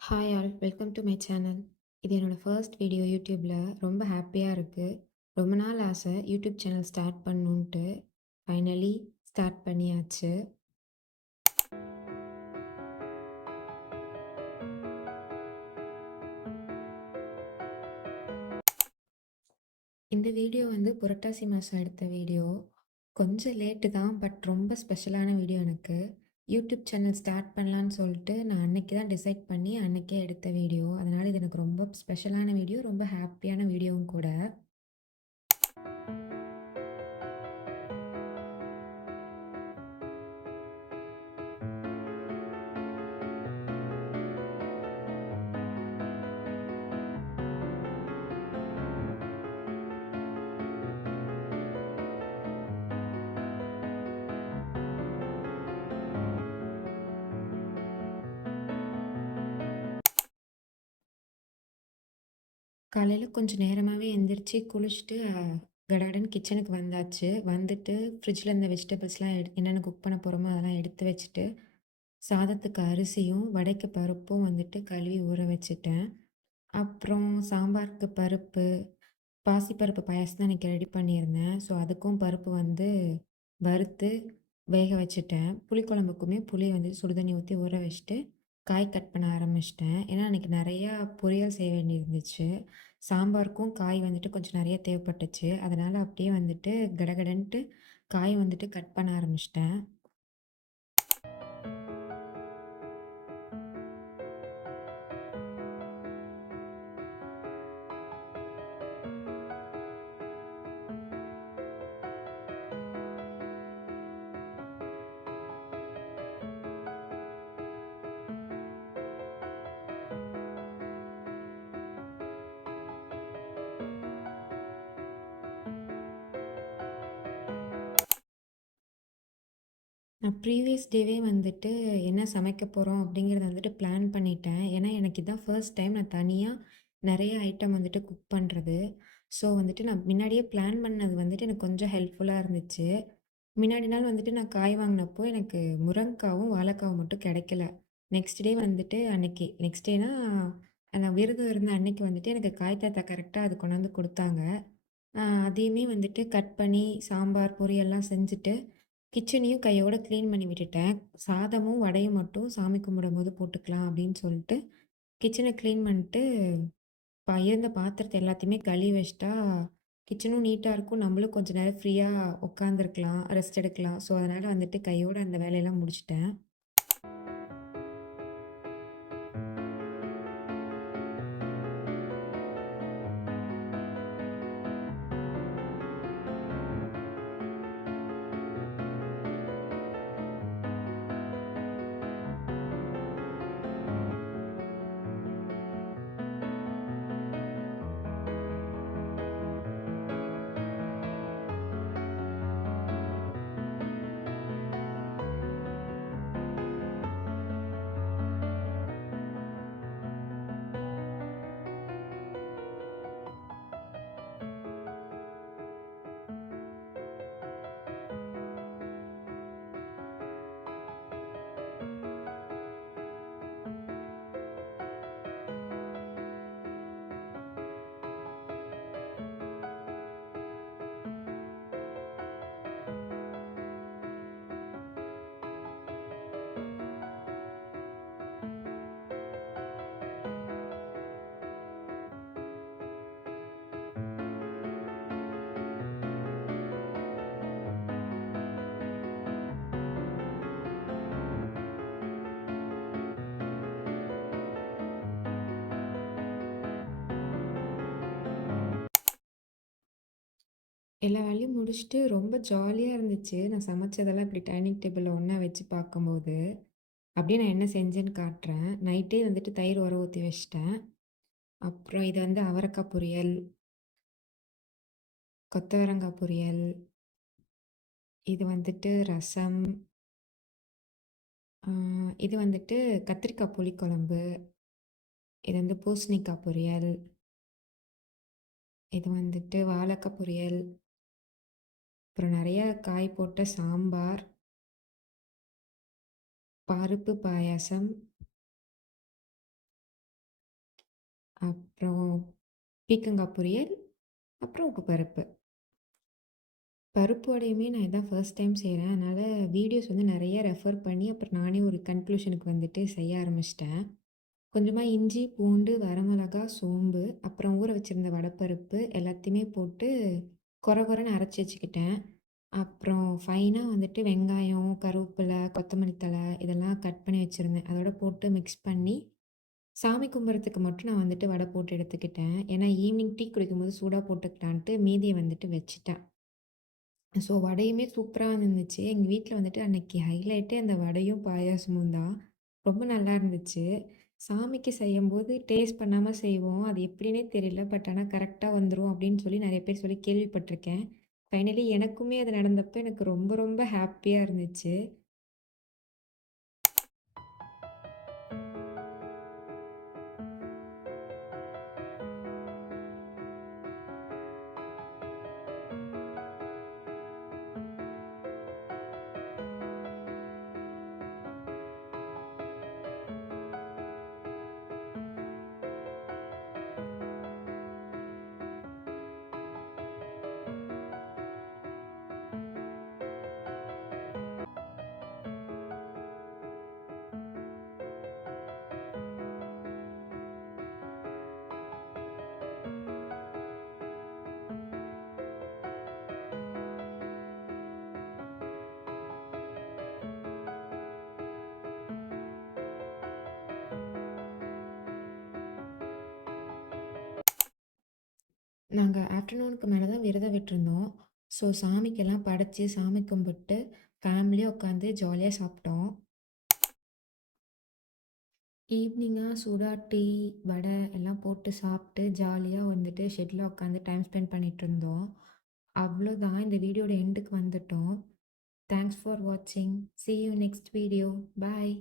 Hi all welcome to my channel. இது என்னோட first video யூடியூப்பில். ரொம்ப ஹாப்பியாக இருக்குது. ரொம்ப நாள் ஆசை யூடியூப் சேனல் ஸ்டார்ட் பண்ணணுன்ட்டு. ஃபைனலி ஸ்டார்ட் பண்ணியாச்சு. இந்த வீடியோ வந்து புரட்டாசி மாதம் எடுத்த வீடியோ. கொஞ்சம் லேட்டு தான், பட் ரொம்ப ஸ்பெஷலான வீடியோ எனக்கு. யூடியூப் சேனல் ஸ்டார்ட் பண்ணலான்னு சொல்லிட்டு நான் அன்னைக்கு தான் டிசைட் பண்ணி அன்னைக்கே எடுத்த வீடியோ. அதனால் இது எனக்கு ரொம்ப ஸ்பெஷலான வீடியோ, ரொம்ப ஹாப்பியான வீடியோவும் கூட. காலையில் கொஞ்சம் நேரமாகவே எந்திரிச்சு குளிச்சுட்டு கடகடன்னு கிச்சனுக்கு வந்தாச்சு. வந்துட்டு ஃப்ரிட்ஜில் இருந்த வெஜிடபிள்ஸ்லாம் என்னென்ன குக் பண்ண போகிறோமோ அதெல்லாம் எடுத்து வச்சுட்டு, சாதத்துக்கு அரிசியும் வடைக்கு பருப்பும் வந்துட்டு கழுவி ஊற வச்சுட்டேன். அப்புறம் சாம்பாருக்கு பருப்பு, பாசிப்பருப்பு பாயாசம் தான் இன்றைக்கி ரெடி பண்ணியிருந்தேன். ஸோ அதுக்கும் பருப்பு வந்து வறுத்து வேக வச்சுட்டேன். புளிக்குழம்புக்குமே புளி வந்து சுடுதண்ணி ஊற்றி ஊற வச்சுட்டு காய் கட் பண்ண ஆரம்பிச்சிட்டேன். ஏன்னா அன்றைக்கி நிறையா பொரியல் செய்ய வேண்டியிருந்துச்சு. சாம்பாருக்கும் காய் வந்துட்டு கொஞ்சம் நிறைய தேவைப்பட்டுச்சு. அதனால் அப்படியே வந்துட்டு கடகடன்ட்டு காய் வந்துட்டு கட் பண்ண ஆரம்பிச்சிட்டேன். நான் ப்ரீவியஸ் டேவே வந்துட்டு என்ன சமைக்க போகிறோம் அப்படிங்கிறத வந்துட்டு பிளான் பண்ணிட்டேன். ஏன்னா எனக்கு இதான் ஃபர்ஸ்ட் டைம் நான் தனியாக நிறைய ஐட்டம் வந்துட்டு குக் பண்ணுறது. ஸோ வந்துட்டு நான் முன்னாடியே பிளான் பண்ணது வந்துட்டு எனக்கு கொஞ்சம் ஹெல்ப்ஃபுல்லாக இருந்துச்சு. முன்னாடி நாள் வந்துட்டு நான் காய் வாங்கினப்போ எனக்கு முருங்கைக்காவும் வாழைக்காவும் மட்டும் கிடைக்கல. நெக்ஸ்ட் டே வந்துட்டு அன்னைக்கு நெக்ஸ்ட் டேனா நான் விரதம் இருந்த அன்னைக்கு வந்துட்டு எனக்கு காய் தாத்தா கரெக்டாக அது கொண்டாந்து கொடுத்தாங்க. அதையுமே வந்துட்டு கட் பண்ணி சாம்பார் பொரியல்லாம் செஞ்சுட்டு கிச்சனையும் கையோட க்ளீன் பண்ணி விட்டுட்டேன். சாதமும் வடையும் மட்டும் சாமி கும்பிடும்போது போட்டுக்கலாம் அப்படின்னு சொல்லிட்டு கிச்சனை க்ளீன் பண்ணிட்டு இருந்த பாத்திரத்தை எல்லாத்தையுமே கழுவி வச்சிட்டா கிச்சனும் நீட்டாக இருக்கும். நம்மளும் கொஞ்சம் நேரம் ஃப்ரீயாக உட்காந்துருக்கலாம், ரெஸ்ட் எடுக்கலாம். ஸோ அதனால் வந்துட்டு கையோட அந்த வேலையெல்லாம் முடிச்சிட்டேன். எல்லா வேலையும் முடிச்சுட்டு ரொம்ப ஜாலியா இருந்துச்சு. நான் சமைச்சதெல்லாம் இப்படி டைனிங் டேபிள்ல ஒண்ணா வச்சு பார்க்கும்போது. அப்படியே நான் என்ன செஞ்சேன்னு காட்டுறேன். நைட்டே வந்துட்டு தயிர் ஊற ஊத்தி வச்சுட்டேன். அப்புறம் இது வந்து அவரக்காய் பொரியல், கொத்தவரங்காய் பொரியல், இது வந்துட்டு ரசம், ஆ இது வந்துட்டு கத்திரிக்காய் புளிக்குழம்பு, இது வந்து பூசணிக்காய் பொரியல், இது வந்துட்டு வாழைக்காய் பொரியல், அப்புறம் நெறைய காய் போட்ட சாம்பார், பருப்பு பாயாசம், அப்புறம் பீக்கங்காய் பொரியல், அப்புறம் உப்பு பருப்பு. பருப்பு வடையுமே நான் இதான் ஃபர்ஸ்ட் டைம் செய்றேன். அதனால வீடியோஸ் வந்து நெறைய ரெஃபர் பண்ணி, அப்புறம் நானே ஒரு கன்க்ளூஷனுக்கு வந்துட்டு செய்ய ஆரம்பிச்சுட்டேன். கொஞ்சமா இஞ்சி, பூண்டு, வரமிளகா, சோம்பு, அப்புறம் ஊற வச்சிருந்த வடப்பருப்பு எல்லாத்தையுமே போட்டு கொர கொரன்னு அரைச்சு வச்சுக்கிட்டேன். அப்புறம் ஃபைனா வந்துட்டு வெங்காயம், கருவேப்பில, கொத்தமல்லி தழை இதெல்லாம் கட் பண்ணி வச்சிருந்தேன். அதோட போட்டு மிக்ஸ் பண்ணி, சாமி கும்பிட்றதுக்கு மட்டும் நான் வந்துட்டு வடை போட்டு எடுத்துக்கிட்டேன். ஏன்னா ஈவினிங் டீ குடிக்கும்போது சூடா போட்டுக்கலான்ட்டு மீதிய வந்துட்டு வச்சுட்டேன். ஸோ வடையுமே சூப்பரா இருந்துச்சு. எங்க வீட்ல வந்துட்டு அன்னைக்கு ஹைலைட்டே அந்த வடையும், பாயாசமும் தான். ரொம்ப நல்லா இருந்துச்சு. சாமிக்கு செய்யும்போது டேஸ்ட் பண்ணாம செய்வோம். அது எப்படின்னே தெரியல. பட் ஆனா கரெக்ட்டா வந்துரும் அப்படின்னு சொல்லி நெறைய பேர் சொல்லி கேள்விப்பட்டுருக்கேன். ஃபைனலி எனக்குமே அது நடந்தப்ப எனக்கு ரொம்ப ரொம்ப ஹேப்பியா இருந்துச்சு. நாங்க ஆஃப்டர்நூனுக்கு மேல தான் விரதம் விட்டுருந்தோம். ஸோ சாமிக்கெல்லாம் படைச்சு, சாமி கும்பிட்டு, ஃபேமிலியா உட்காந்து ஜாலியா சாப்பிட்டோம். ஈவினிங்கா சூடா டீ, வடை எல்லாம் போட்டு சாப்பிட்டு, ஜாலியா வந்துட்டு ஷெட்ல உட்காந்து டைம் ஸ்பெண்ட் பண்ணிட்டுருந்தோம். அவ்வளோதான் இந்த வீடியோட எண்டுக்கு வந்துட்டோம். தேங்க்ஸ் ஃபார் வாட்சிங். See you next video. Bye.